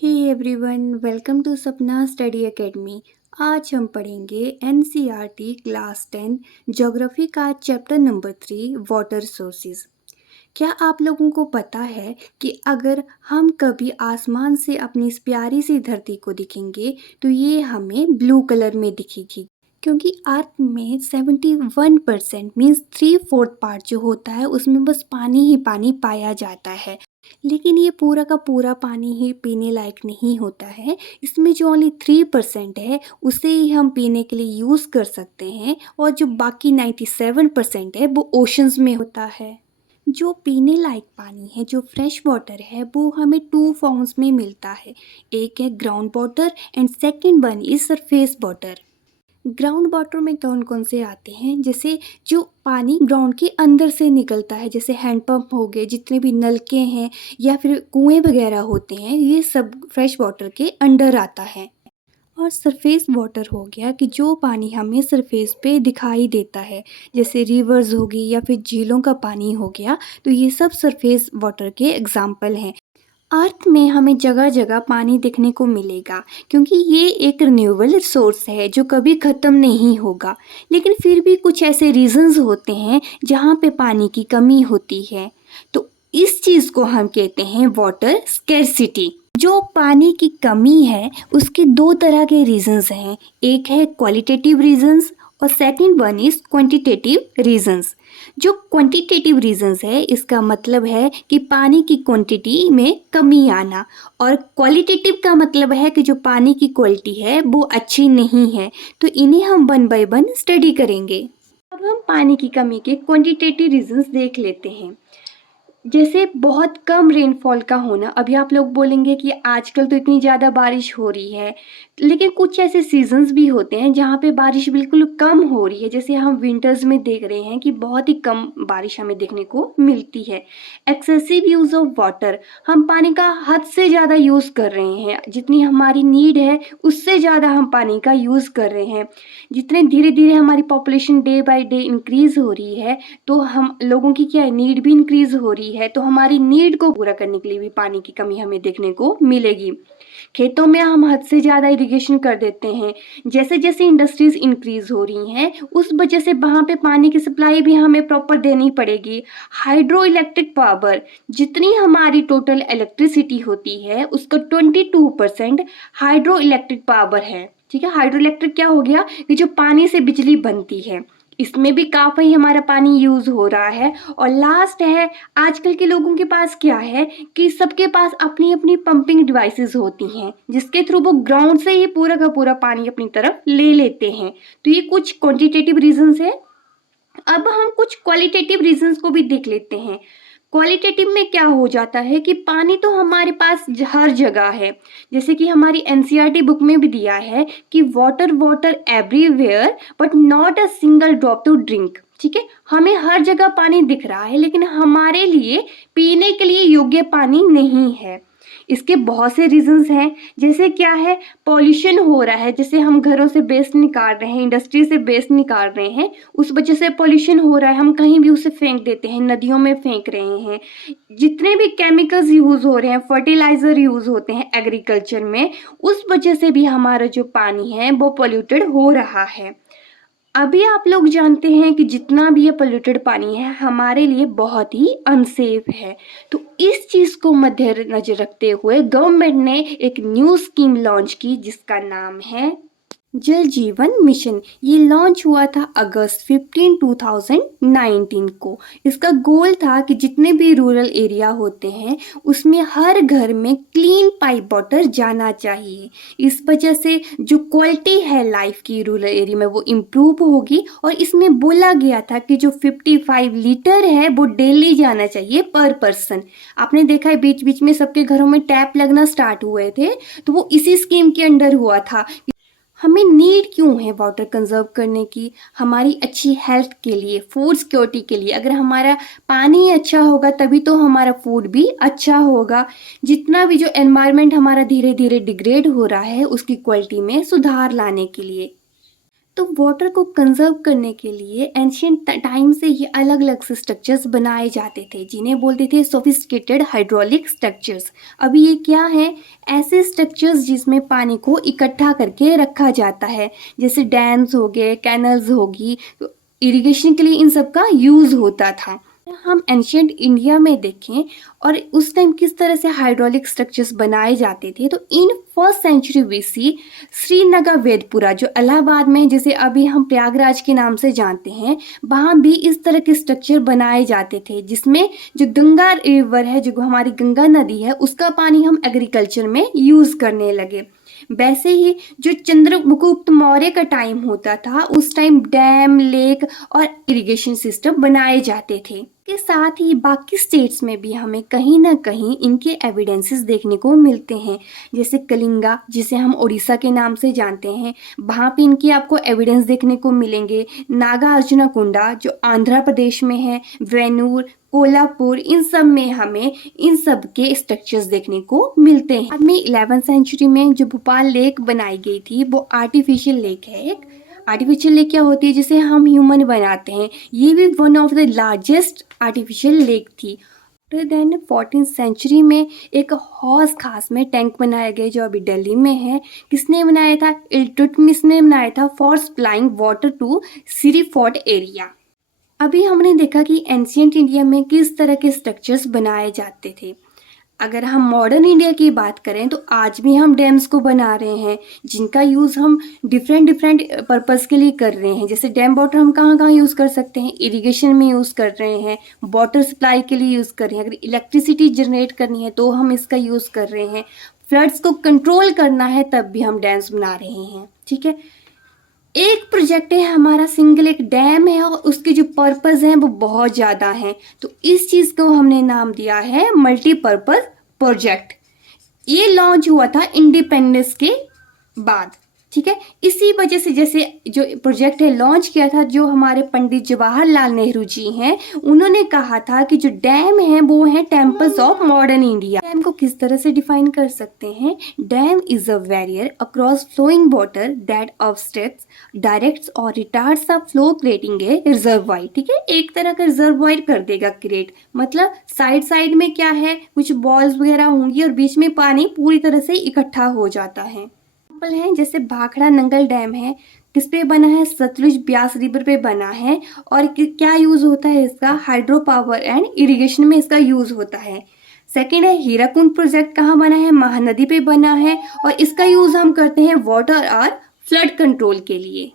Hey everyone, welcome to सपना study academy. आज हम पढ़ेंगे एनसीईआरटी क्लास 10 ज्योग्राफी का चैप्टर नंबर 3 वाटर सोर्सेज। क्या आप लोगों को पता है कि अगर हम कभी आसमान से अपनी इस प्यारी सी धरती को दिखेंगे तो ये हमें ब्लू कलर में दिखेगी, क्योंकि अर्थ में 71% मीन्स 3/4 पार्ट जो होता है उसमें बस पानी ही पानी पाया जाता है। लेकिन ये पूरा का पूरा पानी ही पीने लायक नहीं होता है। इसमें जो ओनली 3% है उसे ही हम पीने के लिए यूज़ कर सकते हैं, और जो बाकी 97% है वो ओशंस में होता है। जो पीने लायक पानी है, जो फ्रेश वाटर है, वो हमें 2 फॉर्म्स में मिलता है। एक है ground water and second one is surface water. Ground water में कौन कौन से आते हैं, जैसे जो पानी ग्राउंड के अंदर से निकलता है, जैसे हैंडपंप हो गए, जितने भी नलके हैं या फिर कुएं वगैरह होते हैं, ये सब फ्रेश वाटर के अंडर आता है। और सरफेस वाटर हो गया कि जो पानी हमें सरफेस पे दिखाई देता है, जैसे रिवर्स होगी या फिर झीलों का पानी हो गया, तो ये सब सरफेस वाटर के एग्जाम्पल हैं। अर्थ में हमें जगह जगह पानी देखने को मिलेगा, क्योंकि ये एक रिन्यूएबल रिसोर्स है जो कभी ख़त्म नहीं होगा। लेकिन फिर भी कुछ ऐसे रीजंस होते हैं जहाँ पे पानी की कमी होती है, तो इस चीज़ को हम कहते हैं वाटर स्कैरसिटी। जो पानी की कमी है उसके दो तरह के रीजंस हैं, एक है क्वालिटेटिव रीजंस और second one is quantitative reasons. जो क्वांटिटेटिव रीजंस है, इसका मतलब है कि पानी की क्वांटिटी में कमी आना, और क्वालिटेटिव का मतलब है कि जो पानी की क्वालिटी है वो अच्छी नहीं है। तो इन्हें हम वन बाय वन स्टडी करेंगे। अब हम पानी की कमी के क्वांटिटेटिव रीजंस देख लेते हैं। जैसे बहुत कम रेनफॉल का होना। अभी आप लोग बोलेंगे कि आजकल तो इतनी ज़्यादा बारिश हो रही है, लेकिन कुछ ऐसे सीजन्स भी होते हैं जहाँ पे बारिश बिल्कुल कम हो रही है। जैसे हम विंटर्स में देख रहे हैं कि बहुत ही कम बारिश हमें देखने को मिलती है। एक्सेसिव यूज़ ऑफ वाटर, हम पानी का हद से ज़्यादा यूज़ कर रहे हैं। जितनी हमारी नीड है उससे ज़्यादा हम पानी का यूज़ कर रहे हैं। जितने धीरे धीरे हमारी population day by day increase हो रही है, तो हम लोगों की क्या है, नीड भी इंक्रीज़ हो रही है, तो हमारी नीड को पूरा करने के लिए भी पानी की कमी हमें देखने को मिलेगी। खेतों में हम हद से ज़्यादा इरिगेशन कर देते हैं। जैसे जैसे इंडस्ट्रीज इंक्रीज हो रही हैं, उस वजह से वहाँ पे पानी की सप्लाई भी हमें प्रॉपर देनी पड़ेगी। हाइड्रो इलेक्ट्रिक पावर, जितनी हमारी टोटल इलेक्ट्रिसिटी होती है उसका 22% हाइड्रो इलेक्ट्रिक पावर है। ठीक है, हाइड्रो इलेक्ट्रिक क्या हो गया कि जो पानी से बिजली बनती है, इसमें भी काफ़ी हमारा पानी यूज़ हो रहा है। और लास्ट है, आजकल के लोगों के पास क्या है कि सबके पास अपनी अपनी पंपिंग डिवाइसेस होती हैं, जिसके थ्रू वो ग्राउंड से ही पूरा का पूरा पानी अपनी तरफ ले लेते हैं। तो ये कुछ क्वांटिटेटिव रीजंस है। अब हम कुछ क्वालिटेटिव रीजंस को भी देख लेते हैं। क्वालिटेटिव में क्या हो जाता है कि पानी तो हमारे पास हर जगह है। जैसे कि हमारी एनसीईआरटी बुक में भी दिया है कि water water everywhere but not a single drop to drink. ठीक है, हमें हर जगह पानी दिख रहा है, लेकिन हमारे लिए पीने के लिए योग्य पानी नहीं है। इसके बहुत से रीजंस हैं। जैसे क्या है, पॉल्यूशन हो रहा है, जैसे हम घरों से वेस्ट निकाल रहे हैं, इंडस्ट्री से वेस्ट निकाल रहे हैं, उस वजह से पॉल्यूशन हो रहा है। हम कहीं भी उसे फेंक देते हैं, नदियों में फेंक रहे हैं। जितने भी केमिकल्स यूज़ हो रहे हैं, फर्टिलाइज़र यूज़ होते हैं एग्रीकल्चर में, उस वजह से भी हमारा जो पानी है वो पोल्यूटेड हो रहा है। अभी आप लोग जानते हैं कि जितना भी ये पोल्यूटेड पानी है हमारे लिए बहुत ही अनसेफ है। तो इस चीज़ को मद्देनजर रखते हुए गवर्नमेंट ने एक न्यू स्कीम लॉन्च की जिसका नाम है जल जीवन मिशन। ये लॉन्च हुआ था अगस्त 15 2019 को। इसका गोल था कि जितने भी रूरल एरिया होते हैं उसमें हर घर में क्लीन पाइप वाटर जाना चाहिए। इस वजह से जो क्वालिटी है लाइफ की रूरल एरिया में वो इम्प्रूव होगी। और इसमें बोला गया था कि जो 55 लीटर है वो डेली जाना चाहिए पर पर्सन। आपने देखा है बीच बीच में सबके घरों में टैप लगना स्टार्ट हुए थे, तो वो इसी स्कीम के अंडर हुआ था। हमें नीड क्यों है वाटर कंजर्व करने की? हमारी अच्छी हेल्थ के लिए, फूड सिक्योरिटी के लिए। अगर हमारा पानी अच्छा होगा तभी तो हमारा फूड भी अच्छा होगा। जितना भी जो एनवायरनमेंट हमारा धीरे धीरे डिग्रेड हो रहा है उसकी क्वालिटी में सुधार लाने के लिए। तो वाटर को कंजर्व करने के लिए एंशियंट टाइम से ये अलग अलग से स्ट्रक्चर्स बनाए जाते थे जिन्हें बोलते थे सोफिस्टिकेटेड हाइड्रोलिक स्ट्रक्चर्स। अभी ये क्या है? ऐसे स्ट्रक्चर्स जिसमें पानी को इकट्ठा करके रखा जाता है, जैसे डैम्स हो गए, कैनल्स होगी, तो इरिगेशन के लिए इन सब का यूज होता था। हम एंशियंट इंडिया में देखें और उस टाइम किस तरह से हाइड्रोलिक स्ट्रक्चर्स बनाए जाते थे, तो in first century BC Srinagar Vedpura जो इलाहाबाद में, जैसे अभी हम प्रयागराज के नाम से जानते हैं, वहाँ भी इस तरह के स्ट्रक्चर बनाए जाते थे जिसमें जो गंगा रिवर है, जो हमारी गंगा नदी है, उसका पानी हम एग्रीकल्चर में यूज करने लगे। वैसे ही जो चंद्रगुप्त मौर्य का टाइम होता था, उस टाइम डैम, लेक और इरिगेशन सिस्टम बनाए जाते थे। के साथ ही बाकी स्टेट्स में भी हमें कहीं ना कहीं इनके एविडेंसेस देखने को मिलते हैं, जैसे कलिंगा जिसे हम उड़ीसा के नाम से जानते हैं, वहाँ पे इनकी आपको एविडेंस देखने को मिलेंगे। नागार्जुना कुंडा जो आंध्र प्रदेश में है, वेनूर, कोल्हापुर, इन सब में हमें इन सब के स्ट्रक्चर्स देखने को मिलते हैं। बाद में 11th सेंचुरी में जो भोपाल लेक बनाई गई थी वो आर्टिफिशियल लेक है। एक आर्टिफिशियल लेक क्या होती है? जिसे हम ह्यूमन बनाते हैं। ये भी one of the largest artificial lake थी। देन 14th सेंचुरी में एक हौज खास में टैंक बनाया गया जो अभी दिल्ली में है। किसने बनाया था? इल्तुतमिश ने बनाया था for supplying water to Siri fort area. अभी हमने देखा कि एंशियंट इंडिया में किस तरह के स्ट्रक्चर्स बनाए जाते थे। अगर हम मॉडर्न इंडिया की बात करें तो आज भी हम डैम्स को बना रहे हैं जिनका यूज़ हम डिफरेंट पर्पस के लिए कर रहे हैं। जैसे डैम वाटर हम कहाँ कहाँ यूज़ कर सकते हैं? इरिगेशन में यूज़ कर रहे हैं, वाटर सप्लाई के लिए यूज़ कर रहे हैं, अगर इलेक्ट्रिसिटी जनरेट करनी है तो हम इसका यूज़ कर रहे हैं, फ्लड्स को कंट्रोल करना है तब भी हम डैम्स बना रहे हैं। ठीक है, एक प्रोजेक्ट है हमारा, सिंगल एक डैम है और उसके जो पर्पस हैं वो बहुत ज़्यादा हैं, तो इस चीज़ को हमने नाम दिया है मल्टीपर्पज प्रोजेक्ट। ये लॉन्च हुआ था इंडिपेंडेंस के बाद। ठीक है, इसी वजह से जैसे जो प्रोजेक्ट है लॉन्च किया था, जो हमारे पंडित जवाहरलाल नेहरू जी हैं, उन्होंने कहा था कि जो डैम है वो है temples of modern India. Dam को किस तरह से डिफाइन कर सकते हैं? Dam is a barrier across flowing water that obstructs, directs और retards the flow creating a reservoir. ठीक है, एक तरह का रिजर्वायर कर देगा क्रिएट, मतलब साइड साइड में क्या है, कुछ बॉल्स वगैरह होंगी और बीच में पानी पूरी तरह से इकट्ठा हो जाता है। है जैसे भाखड़ा नंगल डैम है, किस पे बना है? सतलुज ब्यास रिवर पे बना है। और क्या यूज होता है इसका? हाइड्रो पावर एंड इरिगेशन में इसका यूज होता है। सेकेंड है हीराकुंड प्रोजेक्ट, कहाँ बना है? महानदी पे बना है और इसका यूज हम करते हैं वाटर और फ्लड कंट्रोल के लिए।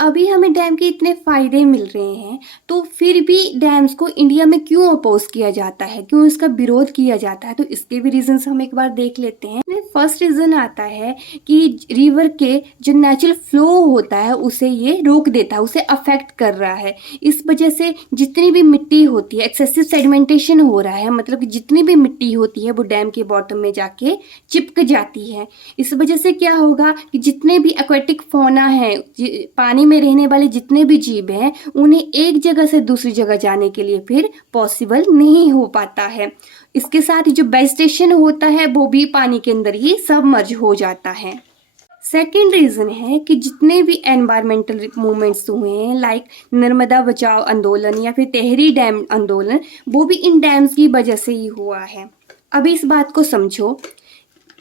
अभी हमें डैम के इतने फायदे मिल रहे हैं तो फिर भी डैम्स को इंडिया में क्यों अपोज किया जाता है, क्यों इसका विरोध किया जाता है? तो इसके भी रीजंस हम एक बार देख लेते हैं। फर्स्ट रीजन आता है कि रिवर के जो नेचुरल फ्लो होता है उसे ये रोक देता है, उसे अफेक्ट कर रहा है। इस वजह से जितनी भी मिट्टी होती है, एक्सेसिव सेडिमेंटेशन हो रहा है, मतलब कि जितनी भी मिट्टी होती है वो डैम के बॉटम में जाके चिपक जाती है। इस वजह से क्या होगा कि जितने भी एक्वेटिक फौना है, पानी में रहने वाले जितने भी जीव हैं, उन्हें एक जगह से दूसरी जगह जाने के लिए फिर पॉसिबल नहीं हो पाता है। इसके साथ ही जो वेजिटेशन होता है वो भी पानी के अंदर ही सबमर्ज हो जाता है। सेकेंड रीजन है कि जितने भी एनवायरमेंटल मूवमेंट्स हुए हैं, लाइक नर्मदा बचाओ आंदोलन या फिर टेहरी डैम आंदोलन, वो भी इन डैम्स की वजह से ही हुआ है। अभी इस बात को समझो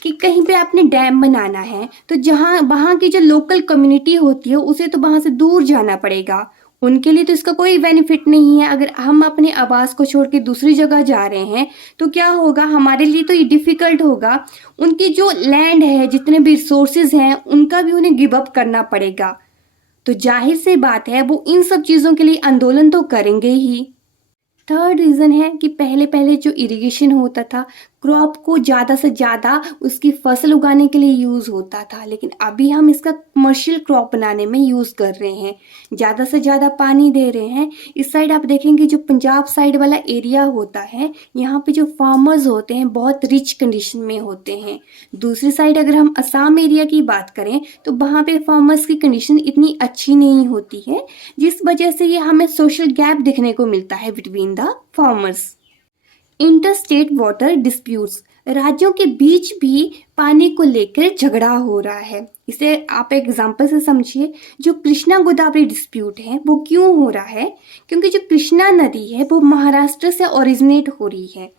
कि कहीं पे आपने डैम बनाना है तो जहाँ वहाँ की जो लोकल कम्युनिटी होती है उसे तो वहाँ से दूर जाना पड़ेगा, उनके लिए तो इसका कोई बेनिफिट नहीं है। अगर हम अपने आवास को छोड़ के दूसरी जगह जा रहे हैं तो क्या होगा? हमारे लिए तो ये डिफिकल्ट होगा। उनकी जो लैंड है, जितने भी रिसोर्सेज हैं, उनका भी उन्हें गिव अप करना पड़ेगा। तो जाहिर सी बात है वो इन सब चीज़ों के लिए आंदोलन तो करेंगे ही। थर्ड रीज़न है कि पहले पहले जो इरिगेशन होता था, क्रॉप को ज़्यादा से ज़्यादा उसकी फसल उगाने के लिए यूज़ होता था, लेकिन अभी हम इसका कमर्शियल क्रॉप बनाने में यूज़ कर रहे हैं, ज़्यादा से ज़्यादा पानी दे रहे हैं। इस साइड आप देखेंगे जो पंजाब साइड वाला एरिया होता है, यहाँ पे जो फार्मर्स होते हैं बहुत रिच कंडीशन में होते हैं। दूसरी साइड अगर हम असम एरिया की बात करें तो वहाँ पे फार्मर्स की कंडीशन इतनी अच्छी नहीं होती है, जिस वजह से ये हमें सोशल गैप देखने को मिलता है between the farmers. Interstate water disputes, राज्यों के बीच भी पानी को लेकर झगड़ा हो रहा है। इसे आप एग्जाम्पल से समझिए। जो कृष्णा गोदावरी डिस्प्यूट है वो क्यों हो रहा है? क्योंकि जो कृष्णा नदी है वो महाराष्ट्र से ओरिजिनेट हो रही है।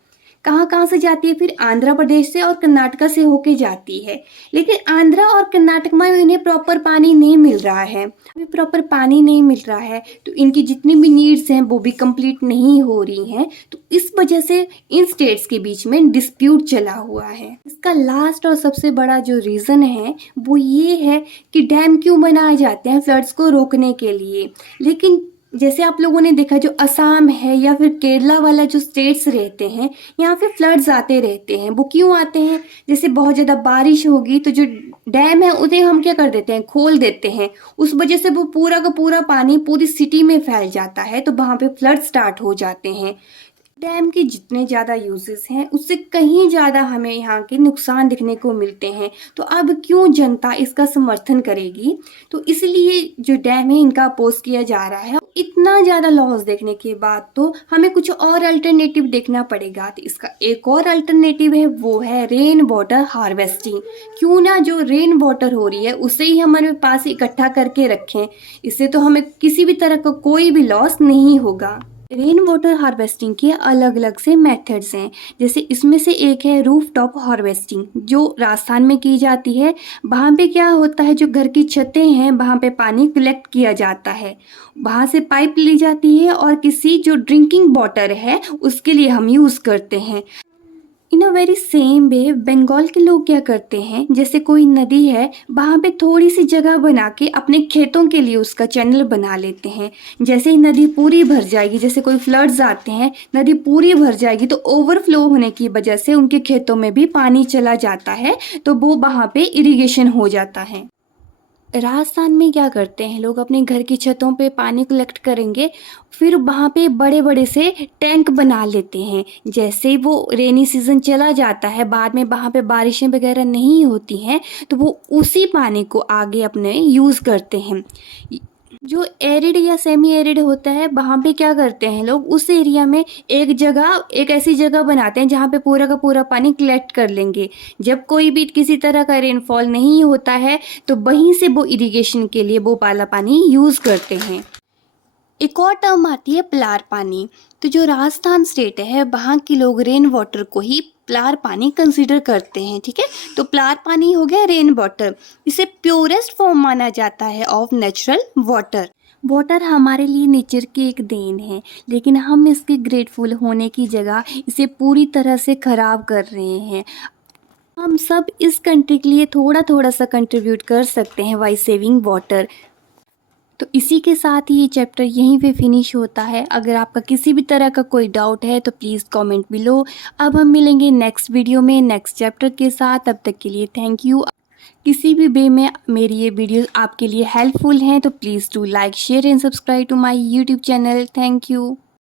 कहाँ कहाँ से जाती है? फिर आंध्र प्रदेश से और कर्नाटका से होके जाती है। लेकिन आंध्र और कर्नाटक में इन्हें प्रॉपर पानी नहीं मिल रहा है। अभी प्रॉपर पानी नहीं मिल रहा है तो इनकी जितनी भी नीड्स हैं वो भी कंप्लीट नहीं हो रही हैं। तो इस वजह से इन स्टेट्स के बीच में डिस्प्यूट चला हुआ है। इसका लास्ट और सबसे बड़ा जो रीज़न है वो ये है कि डैम क्यों बनाए जाते हैं? फ्लड्स को रोकने के लिए। लेकिन जैसे आप लोगों ने देखा, जो असम है या फिर केरला वाला जो स्टेट्स रहते हैं, यहाँ पे फ्लड्स आते रहते हैं। वो क्यों आते हैं? जैसे बहुत ज़्यादा बारिश होगी तो जो डैम है उन्हें हम क्या कर देते हैं? खोल देते हैं। उस वजह से वो पूरा का पूरा पानी पूरी सिटी में फैल जाता है, तो वहाँ पे फ्लड स्टार्ट हो जाते हैं। डैम के जितने ज़्यादा यूजेस हैं उससे कहीं ज़्यादा हमें यहाँ के नुकसान दिखने को मिलते हैं। तो अब क्यों जनता इसका समर्थन करेगी? तो इसलिए जो डैम है इनका अपोज किया जा रहा है। इतना ज़्यादा लॉस देखने के बाद तो हमें कुछ और अल्टरनेटिव देखना पड़ेगा। तो इसका एक और अल्टरनेटिव है, वो है रेन वाटर हार्वेस्टिंग। क्यों ना जो रेन वाटर हो रही है उसे ही हमारे पास इकट्ठा करके रखें। इससे तो हमें किसी भी तरह का कोई भी लॉस नहीं होगा। रेन वाटर हार्वेस्टिंग के अलग अलग से मेथड्स हैं। जैसे इसमें से एक है रूफ टॉप हार्वेस्टिंग, जो राजस्थान में की जाती है। वहाँ पे क्या होता है, जो घर की छतें हैं वहाँ पे पानी कलेक्ट किया जाता है। वहाँ से पाइप ली जाती है और किसी जो ड्रिंकिंग वाटर है उसके लिए हम यूज़ करते हैं। In a very same way Bengal के लोग क्या करते हैं, जैसे कोई नदी है वहाँ पे थोड़ी सी जगह बना के अपने खेतों के लिए उसका चैनल बना लेते हैं। जैसे ही नदी पूरी भर जाएगी, जैसे कोई फ्लड्स आते हैं, नदी पूरी भर जाएगी तो ओवरफ्लो होने की वजह से उनके खेतों में भी पानी चला जाता है, तो वो वहाँ पे इरिगेशन हो जाता है। राजस्थान में क्या करते हैं लोग, अपने घर की छतों पे पानी कलेक्ट करेंगे, फिर वहाँ पे बड़े बड़े से टैंक बना लेते हैं। जैसे ही वो रेनी सीज़न चला जाता है, बाद में वहाँ पे बारिशें वगैरह नहीं होती हैं, तो वो उसी पानी को आगे अपने यूज़ करते हैं। जो एरिड या सेमी एरिड होता है वहाँ पे क्या करते हैं लोग, उस एरिया में एक ऐसी जगह बनाते हैं जहाँ पे पूरा का पूरा पानी कलेक्ट कर लेंगे। जब कोई भी किसी तरह का रेनफॉल नहीं होता है तो वहीं से वो इरिगेशन के लिए वो वाला पानी यूज़ करते हैं। एक और टर्म आती है प्लार पानी। तो जो राजस्थान स्टेट है वहाँ के लोग रेन वाटर को ही प्लार पानी कंसीडर करते हैं। ठीक है, तो प्लार पानी हो गया रेन वाटर। इसे प्योरेस्ट फॉर्म माना जाता है ऑफ नेचुरल वाटर। वाटर हमारे लिए नेचर की एक देन है, लेकिन हम इसके ग्रेटफुल होने की जगह इसे पूरी तरह से ख़राब कर रहे हैं। हम सब इस कंट्री के लिए थोड़ा थोड़ा सा कंट्रीब्यूट कर सकते हैं बाय सेविंग वाटर। तो इसी के साथ ही ये चैप्टर यहीं पे फिनिश होता है। अगर आपका किसी भी तरह का कोई डाउट है तो प्लीज़ कमेंट बिलो। अब हम मिलेंगे नेक्स्ट वीडियो में नेक्स्ट चैप्टर के साथ। तब तक के लिए थैंक यू। किसी भी वे में मेरी ये वीडियो आपके लिए हेल्पफुल हैं तो please do like share and subscribe to my YouTube channel. Thank you.